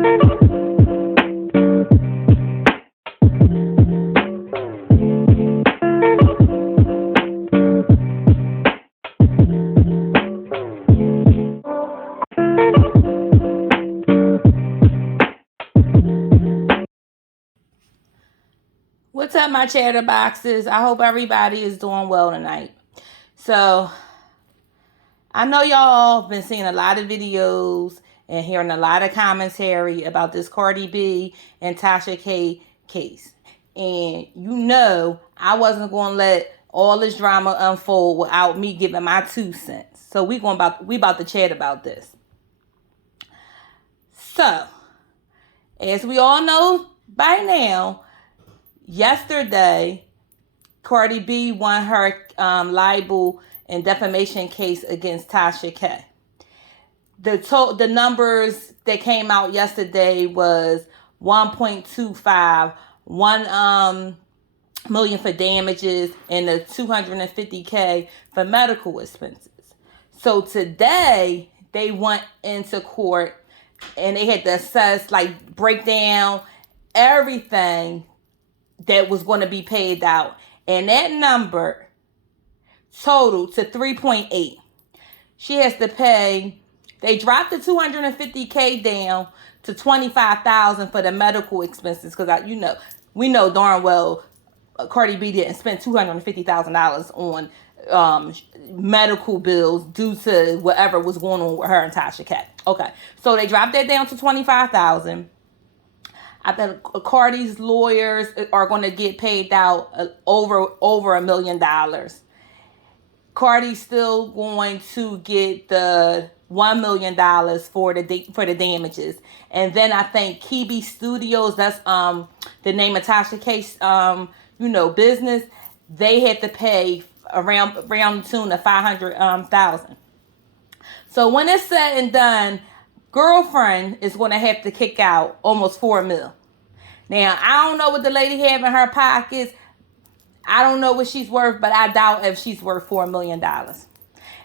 What's up, my chatterboxes? I hope everybody is doing well tonight. So, I know y'all been seeing a lot of videos and hearing a lot of commentary about this Cardi B and Tashak case. And you know I wasn't going to let all this drama unfold without me giving my 2 cents. So we about to chat about this. So, as we all know by now, yesterday, Cardi B won her libel and defamation case against Tashak K. The numbers that came out yesterday was 1.25, 1 million for damages, and the 250K for medical expenses. So today they went into court and they had to assess, break down everything that was going to be paid out. And that number totaled to 3.8. She has to pay, they dropped the 250K down to 25,000 for the medical expenses, because we know darn well Cardi B didn't spend $250,000 on medical bills due to whatever was going on with her and Tashak K. Okay, so they dropped that down to 25,000. I think Cardi's lawyers are going to get paid out over $1 million. Cardi's still going to get the $1 million for the damages, and then I think KB Studios, that's the name of Tashak K's business, they had to pay around the tune of $500,000. So when it's said and done, girlfriend is going to have to kick out almost $4 million. Now, I don't know what the lady have in her pockets. I don't know what she's worth, but I doubt if she's worth $4 million.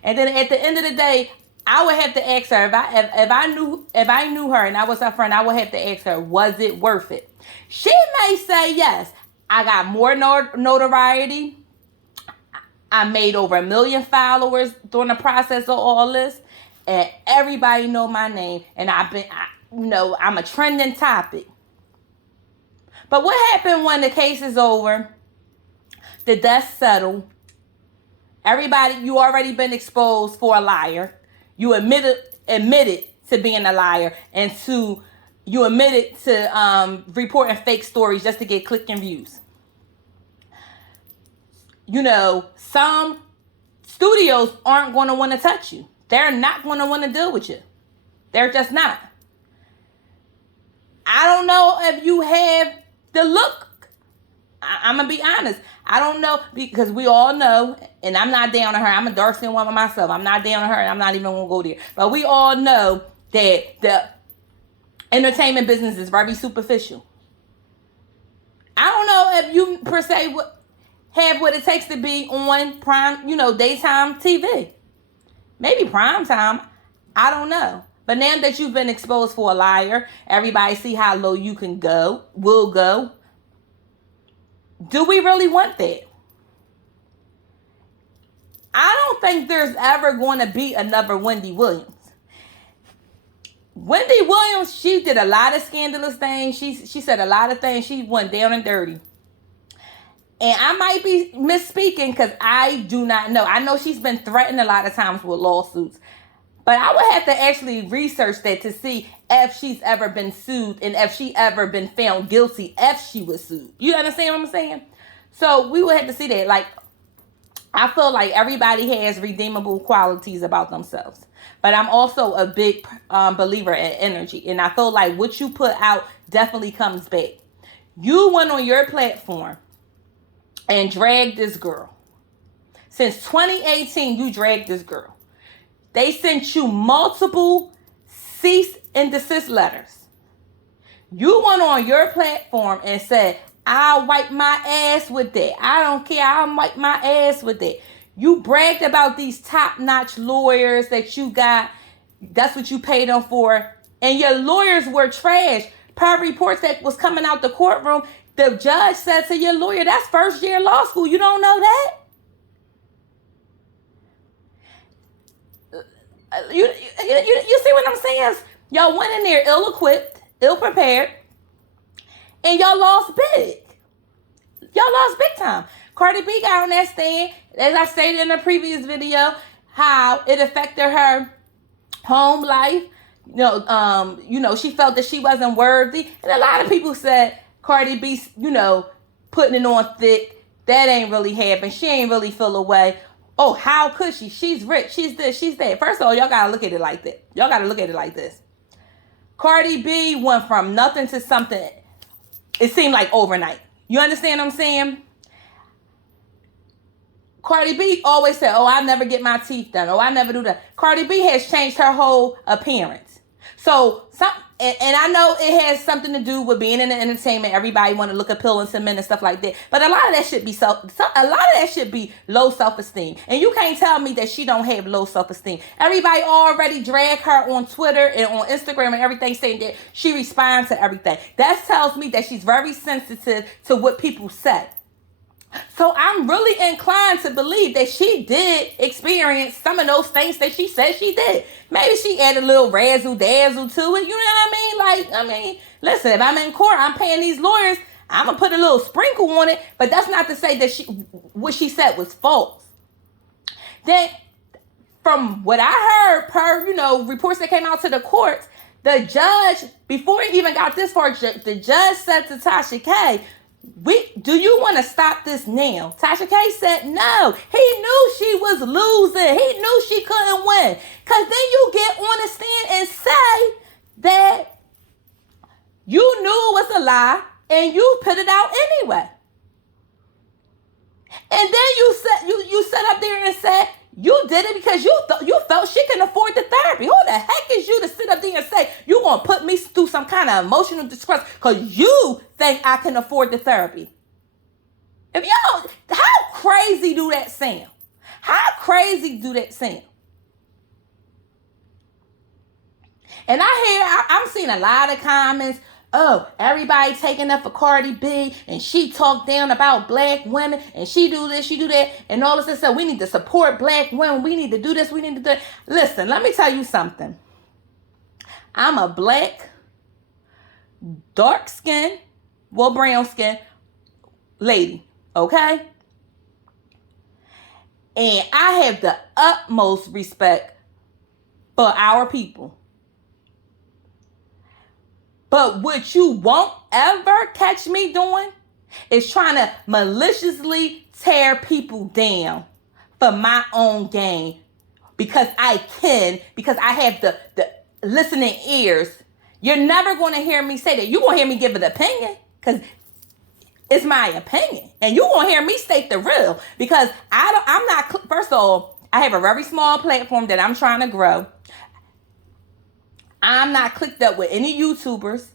And then at the end of the day, I would have to ask her, if I knew her and I was her friend, I would have to ask her, was it worth it? She may say yes. I got more notoriety. I made over 1 million followers during the process of all this. And everybody know my name, and I'm a trending topic. But what happened when the case is over? The dust settled. Everybody, you already been exposed for a liar. You admitted to being a liar, and you admitted to reporting fake stories just to get click and views. Some studios aren't going to want to touch you. They're not going to want to deal with you. They're just not. I don't know if you have the look. I'm going to be honest. I don't know, because we all know, and I'm not down on her. I'm a dark-skinned woman myself. I'm not down on her, and I'm not even going to go there. But we all know that the entertainment business is very superficial. I don't know if you, per se, have what it takes to be on prime, daytime TV. Maybe prime time. I don't know. But now that you've been exposed for a liar, everybody see how low you will go. Do we really want that? I don't think there's ever going to be another Wendy Williams. Wendy Williams, she did a lot of scandalous things. She said a lot of things. She went down and dirty. And I might be misspeaking because I do not know. I know she's been threatened a lot of times with lawsuits. But I would have to actually research that to see if she's ever been sued and if she ever been found guilty if she was sued. You understand what I'm saying? So we would have to see that. I feel like everybody has redeemable qualities about themselves. But I'm also a big believer in energy. And I feel like what you put out definitely comes back. You went on your platform and dragged this girl. Since 2018, you dragged this girl. They sent you multiple cease and desist letters. You went on your platform and said, I'll wipe my ass with that. I don't care. I'll wipe my ass with that. You bragged about these top-notch lawyers that you got. That's what you paid them for. and your lawyers were trash. Per reports that was coming out the courtroom, the judge said to your lawyer, that's first year law school. You don't know that? You see what I'm saying? Y'all went in there ill-equipped, ill-prepared, and y'all lost big. Y'all lost big time. Cardi B got on that stand, as I stated in a previous video, how it affected her home life. She felt that she wasn't worthy. And a lot of people said Cardi B, putting it on thick. That ain't really happen. She ain't really feel away. Oh, how could she? She's rich. She's this. She's that. First of all, y'all got to look at it like that. Y'all got to look at it like this. Cardi B went from nothing to something. It seemed like overnight. You understand what I'm saying? Cardi B always said, oh, I never get my teeth done. Oh, I never do that. Cardi B has changed her whole appearance. So, and I know it has something to do with being in the entertainment. Everybody want to look appealing to men and stuff like that. But a lot of that should be low self-esteem. And you can't tell me that she don't have low self-esteem. Everybody already drag her on Twitter and on Instagram and everything, saying that she responds to everything. That tells me that she's very sensitive to what people say. So I'm really inclined to believe that she did experience some of those things that she said she did. Maybe she added a little razzle dazzle to it. You know what I mean? Listen, if I'm in court, I'm paying these lawyers, I'm going to put a little sprinkle on it. But that's not to say that what she said was false. Then, from what I heard, per, reports that came out to the courts, the judge, before he even got this far, the judge said to Tashak K, do you want to stop this now? Tashak K said no. He knew she was losing. He knew she couldn't win. Because then you get on the stand and say that you knew it was a lie and you put it out anyway. And then you sat up there and said you did it because you felt she couldn't afford the therapy. Who the heck is you to sit up there and say you gonna put me through some kind of emotional distress because you think I can afford the therapy? If y'all, how crazy do that sound? How crazy do that sound? And I'm seeing a lot of comments. Oh, everybody taking up for Cardi B, and she talked down about black women, and she do this, she do that, and all of this. So we need to support black women. We need to do this. We need to do that. Listen, let me tell you something. I'm a black, dark skin, brown skin lady, okay? And I have the utmost respect for our people. But what you won't ever catch me doing is trying to maliciously tear people down for my own gain. Because I have the listening ears. You're never going to hear me say that. You're going to hear me give an opinion because it's my opinion. And you're going to hear me state the real because first of all, I have a very small platform that I'm trying to grow. I'm not clicked up with any YouTubers.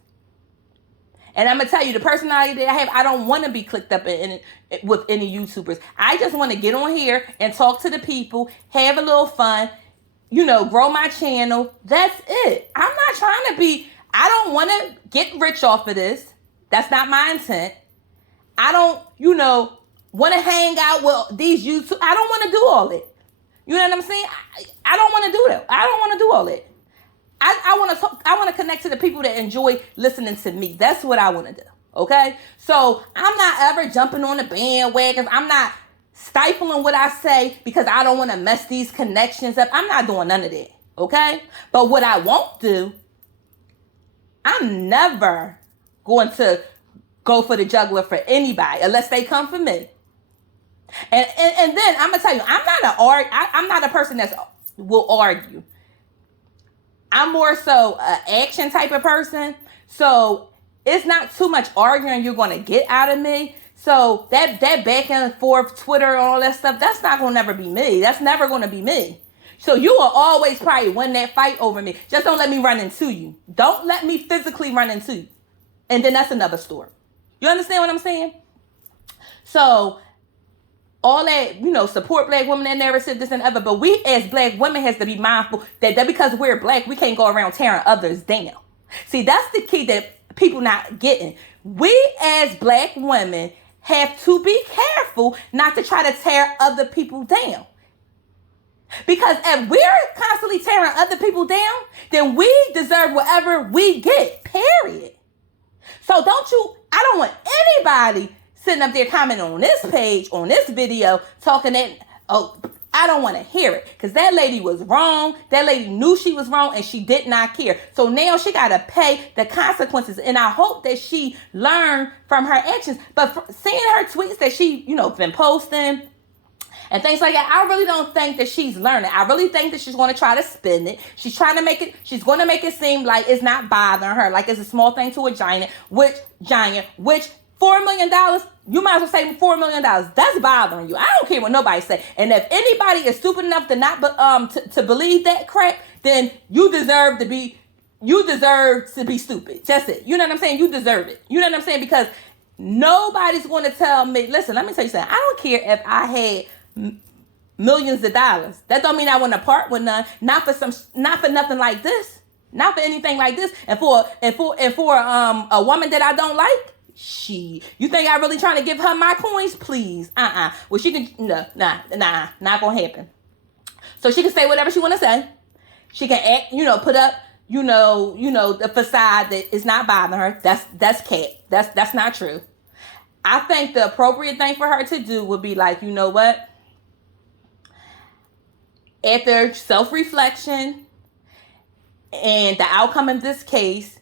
And I'm going to tell you, the personality that I have, I don't want to be clicked up with any YouTubers. I just want to get on here and talk to the people, have a little fun, grow my channel. That's it. I'm not trying to I don't want to get rich off of this. That's not my intent. I don't, want to hang out with these YouTube. I don't want to do all that. You know what I'm saying? I don't want to do that. I don't want to do all that. I want to connect to the people that enjoy listening to me. That's what I want to do. Okay? So I'm not ever jumping on the bandwagon. I'm not stifling what I say because I don't want to mess these connections up. I'm not doing none of that. Okay? But what I won't do, I'm never going to go for the jugular for anybody unless they come for me. And then I'm gonna tell you, I'm not a person that will argue. I'm more so an action type of person. So it's not too much arguing you're going to get out of me. So that back and forth, Twitter, and all that stuff, that's not going to never be me. That's never going to be me. So you will always probably win that fight over me. Just don't let me run into you. Don't let me physically run into you. And then that's another story. You understand what I'm saying? So all that, support black women and never said this and other. But we as black women has to be mindful that because we're black, we can't go around tearing others down. See, that's the key that people not getting. We as black women have to be careful not to try to tear other people down. Because if we're constantly tearing other people down, then we deserve whatever we get, period. So I don't want anybody sitting up there commenting on this page, on this video, talking that, I don't want to hear it. Because that lady was wrong. That lady knew she was wrong and she did not care. So now she got to pay the consequences. And I hope that she learned from her actions. But seeing her tweets that she, been posting and things like that, I really don't think that she's learning. I really think that she's going to try to spin it. She's going to make it seem like it's not bothering her, like it's a small thing to a giant, which $4 million, you might as well say $4 million. That's bothering you. I don't care what nobody say. And if anybody is stupid enough to not to believe that crap, then you deserve to be stupid. That's it. You know what I'm saying? You deserve it. You know what I'm saying? Because nobody's going to tell me, listen, let me tell you something. I don't care if I had millions of dollars. That don't mean I want to part with none. Not for nothing like this. Not for anything like this. And for a woman that I don't like, you think I really trying to give her my coins? Please. Well, she can, not gonna happen. So she can say whatever she want to say. She can act, put up, the facade that is not bothering her. That's cap. That's not true. I think the appropriate thing for her to do would be like, you know what? After self-reflection and the outcome of this case,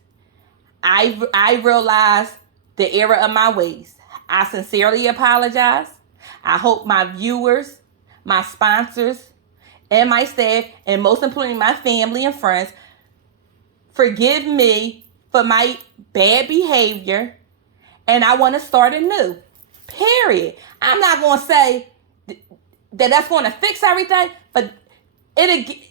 I realized the error of my ways. I sincerely apologize. I hope my viewers, my sponsors, and my staff, and most importantly, my family and friends, forgive me for my bad behavior, and I want to start anew. Period. I'm not going to say that that's going to fix everything, but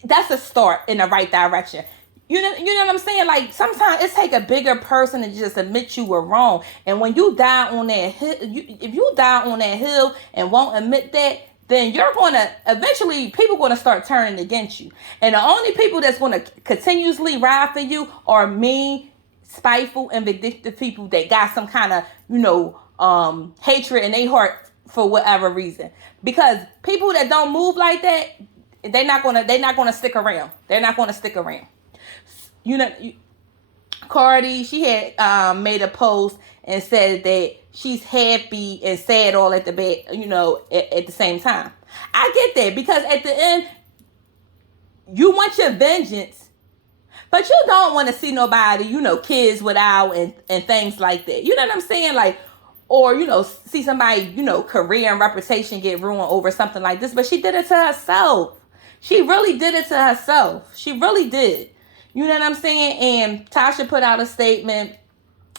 that's a start in the right direction. You know what I'm saying? Like, sometimes it take a bigger person to just admit you were wrong. And when you die on that hill, if you die on that hill and won't admit that, then eventually people going to start turning against you. And the only people that's going to continuously ride for you are mean, spiteful, and vindictive people that got some kind of, hatred in their heart for whatever reason. Because people that don't move like that, they're not gonna stick around. They're not going to stick around. Cardi, she had made a post and said that she's happy and sad all at the back, at the same time. I get that, because at the end, you want your vengeance, but you don't want to see nobody, kids without and things like that. You know what I'm saying? Like, or, see somebody, career and reputation get ruined over something like this. But she did it to herself. She really did it to herself. She really did. You know what I'm saying? And Tasha put out a statement.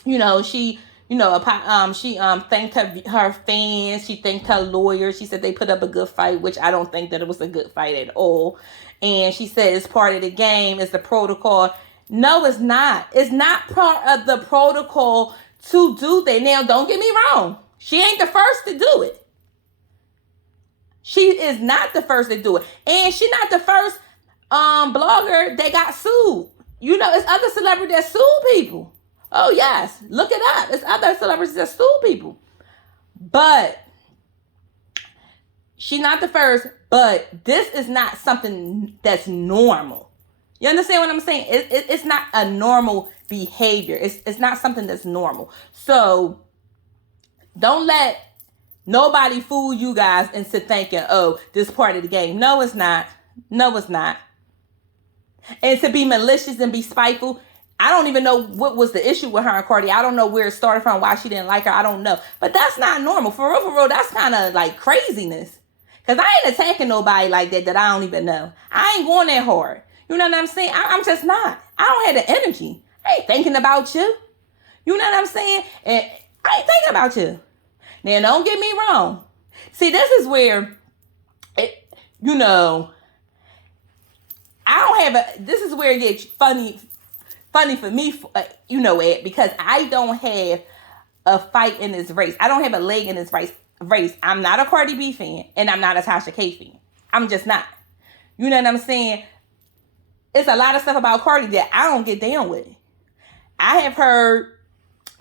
She thanked her fans. She thanked her lawyers. She said they put up a good fight, which I don't think that it was a good fight at all. And she said it's part of the game. It's the protocol. No, it's not. It's not part of the protocol to do that. Now, don't get me wrong. She ain't the first to do it. She is not the first to do it. And she's not the first blogger that got sued. It's other celebrities that sue people. Oh, yes. Look it up. It's other celebrities that sue people. But she's not the first. But this is not something that's normal. You understand what I'm saying? It's not a normal behavior. It's not something that's normal. So don't let nobody fool you guys into thinking, oh, this part of the game. No, it's not. No, it's not. And to be malicious and be spiteful, I don't even know what was the issue with her and Cardi. I don't know where it started from, why she didn't like her. I don't know. But that's not normal. For real, that's kind of like craziness. Because I ain't attacking nobody like that I don't even know. I ain't going that hard. You know what I'm saying? I'm just not. I don't have the energy. I ain't thinking about you. You know what I'm saying? And I ain't thinking about you. Now, don't get me wrong. See, this is where, this is where it gets funny for me, because I don't have a fight in this race. I don't have a leg in this race. race. I'm not a Cardi B fan, and I'm not a Tasha K fan. I'm just not. You know what I'm saying? It's a lot of stuff about Cardi that I don't get down with. I have heard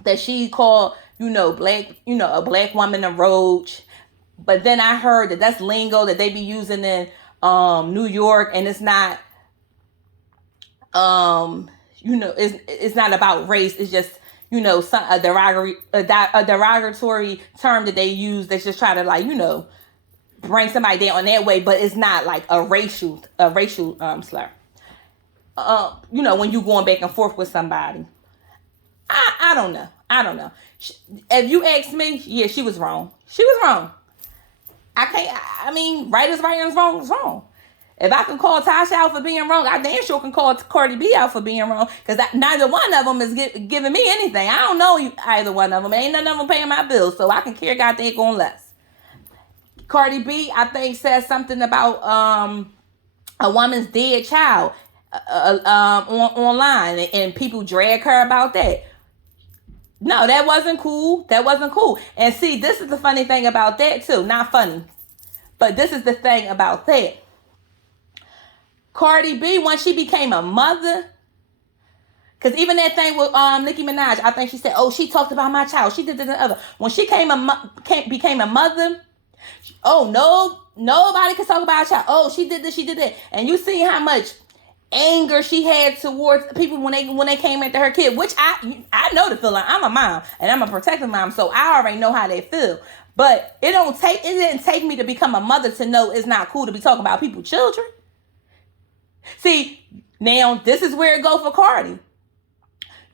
that she called, a black woman a roach. But then I heard that that's lingo that they be using in New York, and it's not, it's not about race. It's just, a derogatory term that they use that's just try to bring somebody down that way, but it's not like a racial slur. When you going back and forth with somebody. I don't know. If you ask me, yeah, she was wrong. Right is right and wrong is wrong. If I can call Tasha out for being wrong, I damn sure can call Cardi B out for being wrong. Because neither one of them is giving me anything. I don't know either one of them. Ain't none of them paying my bills. So I can care goddamn going less. Cardi B, I think, said something about a woman's dead child online. And people drag her about that. No, that wasn't cool. And see, this is the funny thing about that too. Not funny. But this is the thing about that. Cardi B, once she became a mother, because even that thing with Nicki Minaj, I think she said, oh, she talked about my child. She did this and other. When she became a mother, oh, no, nobody can talk about her child. Oh, she did this, she did that. And you see how much anger she had towards people when they came after her kid, which I know the feeling. I'm a mom and I'm a protective mom, so I already know how they feel. But it didn't take me to become a mother to know it's not cool to be talking about people's children. See, now this is where it goes for Cardi.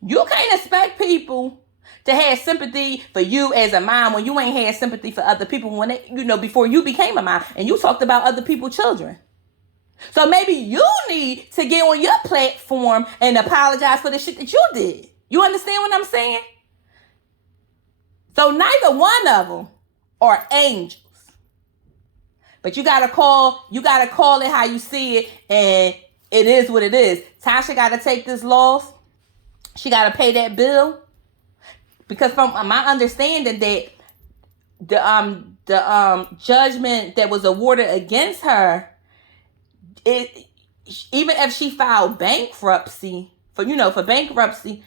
You can't expect people to have sympathy for you as a mom when you ain't had sympathy for other people when before you became a mom and you talked about other people's children. So maybe you need to get on your platform and apologize for the shit that you did. You understand what I'm saying? So neither one of them are angels. But you gotta call it how you see it, and it is what it is. Tasha gotta take this loss. She gotta pay that bill. Because from my understanding that the judgment that was awarded against her, even if she filed bankruptcy for bankruptcy,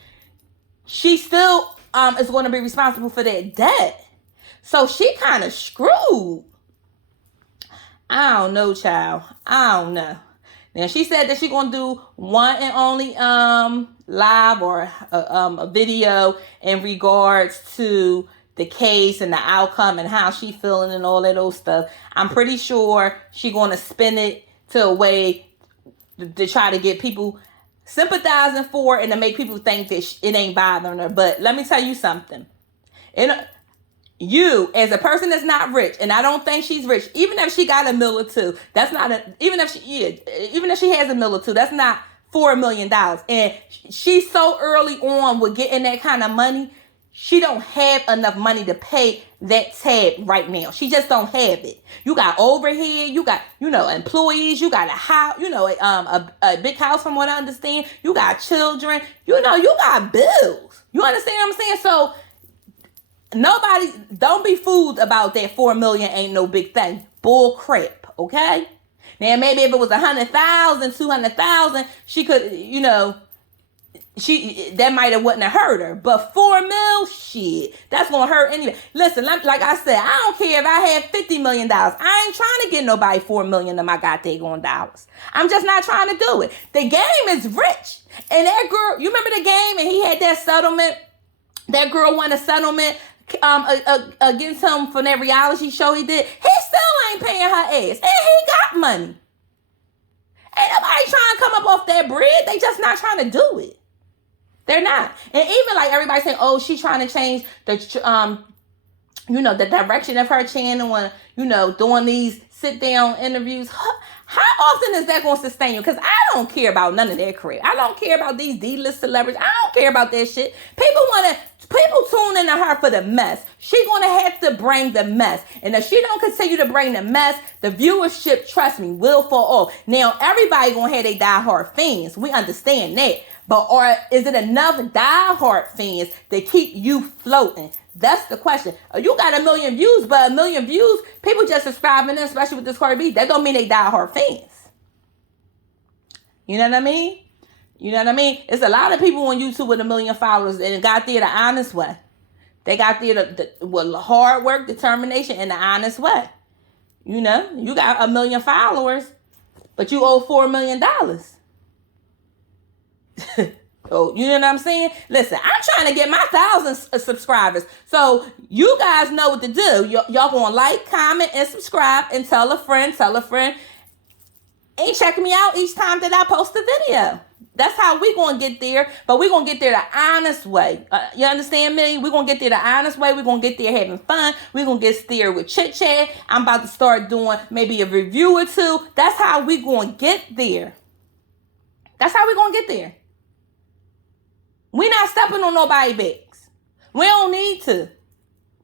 she still is going to be responsible for that debt. So she kind of screwed. I don't know, child. I don't know. Now she said that she's going to do one and only live or a video in regards to the case and the outcome and how she feeling and all that old stuff. I'm pretty sure she's going to spin it to a way to try to get people sympathizing for it and to make people think that it ain't bothering her. But let me tell you something. You, as a person that's not rich, and I don't think she's rich, even if she got $1 million or $2 million, even if she has $1 million or $2 million, that's not $4 million. And she's so early on with getting that kind of money, she don't have enough money to pay that tab right now. She just don't have it. You got overhead, you got, employees, you got a house, a big house from what I understand. You got children, you got bills. You understand what I'm saying? So don't be fooled about that 4 million ain't no big thing. Bull crap, okay? Now maybe if it was 100,000, 200,000, she could, that might have wouldn't have hurt her. But 4 mil, shit, that's gonna hurt anyway. Listen, like I said, I don't care if I had $50 million. I ain't trying to get nobody 4 million of my goddamn dollars. I'm just not trying to do it. The game is rich. And that girl, you remember the game and he had that settlement? That girl won a settlement against him for that reality show he did. He still ain't paying her ass. And he got money. Ain't nobody trying to come up off that bread. They just not trying to do it. They're not. And even like everybody saying, oh, she's trying to change the the direction of her channel and, doing these sit down interviews. How often is that going to sustain you? Because I don't care about none of that crap. I don't care about these D-list celebrities. I don't care about that shit. People tune into her for the mess. She's going to have to bring the mess. And if she don't continue to bring the mess, the viewership, trust me, will fall off. Now, everybody going to have their diehard fans. We understand that. But or is it enough diehard fans that keep you floating? That's the question. You got 1 million views, but 1 million views, people just subscribing, especially with this Cardi B. That don't mean they diehard fans. You know what I mean? You know what I mean? It's a lot of people on YouTube with 1 million followers and got there the honest way. They got there with hard work, determination, and the honest way. You know, you got 1 million followers, but you owe $4 million. Oh, you know what I'm saying? Listen, I'm trying to get my 1,000 subscribers. So you guys know what to do. Y'all gonna like, comment, and subscribe, and tell a friend. And check me out each time that I post a video. That's how we gonna get there. But we gonna get there the honest way. You understand me? We gonna get there the honest way. We gonna get there having fun. We gonna get there with chit chat. I'm about to start doing maybe a review or two. That's how we gonna get there. That's how we gonna get there. We not stepping on nobody's backs. We don't need to.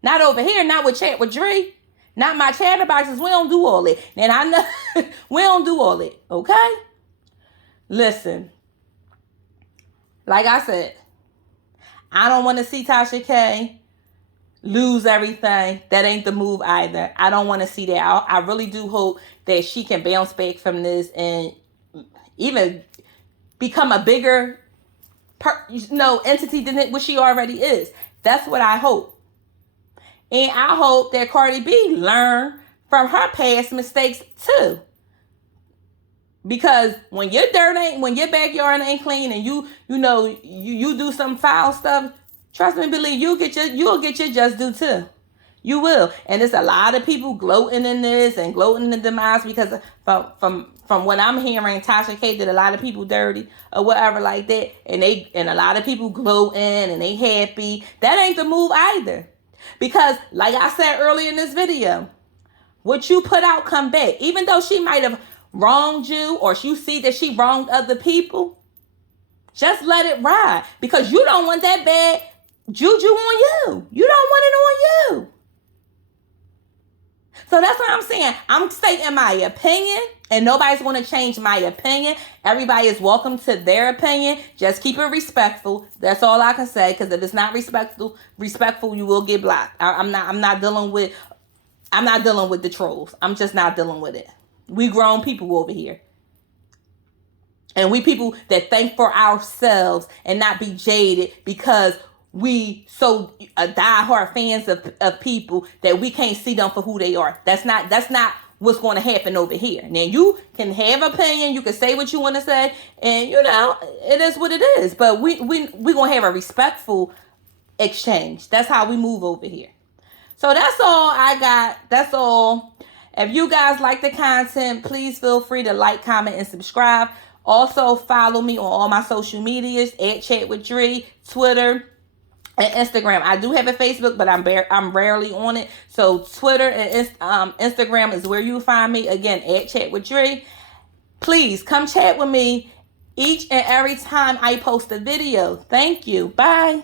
Not over here. Not with Chat with Dre. Not my chatterboxes. We don't do all that. And I know we don't do all that. Okay? Listen. Like I said, I don't want to see Tasha K lose everything. That ain't the move either. I don't want to see that. I really do hope that she can bounce back from this and even become a bigger entity than what she already is. That's what I hope. And I hope that Cardi B learn from her past mistakes too. Because when your backyard ain't clean and you do some foul stuff, trust me, believe you'll get your just due too. You will. And there's a lot of people gloating in this and gloating in the demise because from what I'm hearing, Tasha K did a lot of people dirty or whatever like that. And a lot of people gloating and they happy. That ain't the move either. Because like I said earlier in this video, what you put out come back. Even though she might have wronged you or you see that she wronged other people, just let it ride. Because you don't want that bad juju on you. You don't want it on you. So that's what I'm saying. I'm stating my opinion, and nobody's going to change my opinion. Everybody is welcome to their opinion. Just keep it respectful. That's all I can say. Because if it's not respectful, you will get blocked. I'm not dealing with the trolls. I'm just not dealing with it. We grown people over here. And we people that think for ourselves and not be jaded because we so diehard fans of people that we can't see them for who they are. That's not what's going to happen over here. Now you can have opinion, you can say what you want to say, and it is what it is. But we gonna have a respectful exchange. That's how we move over here. So that's all I got. That's all. If you guys like the content, please feel free to like, comment, and subscribe. Also follow me on all my social medias at Chat with Dre, Twitter, and Instagram. I do have a Facebook, but I'm rarely on it. So Twitter and Instagram is where you find me. Again, at Chat with Dre. Please come chat with me each and every time I post a video. Thank you. Bye.